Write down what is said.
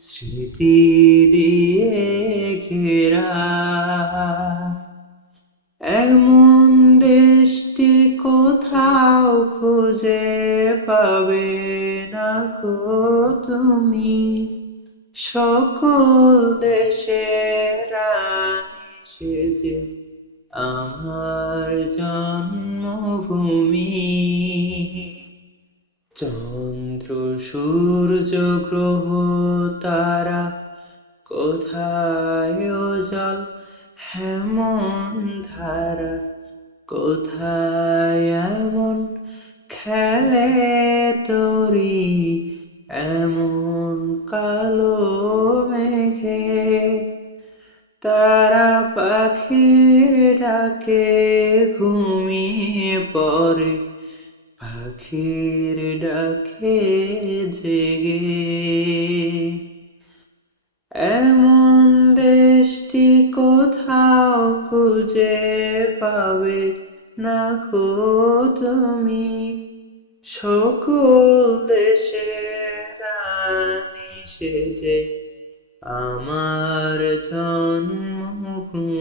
স্মৃতি দিয়ে ঘেরা। এমন দেশটি কোথাও খুঁজে পাবে না গো তুমি। সকল দেশের সেজে আমার জন্মভূমি। চন্দ্র সূর্য গ্রহ কোথায় জল হেমন ধারা, কোথায় এমন খেলে তরি, এমন কালো মেঘে? তারা পাখির ডাকে ঘুমিয়ে পড়ে, পাখির ডাকে জেগে খুঁজে পাবে না কো তুমি। সকল দেশে রানী সেজে আমার জন্মভূমি।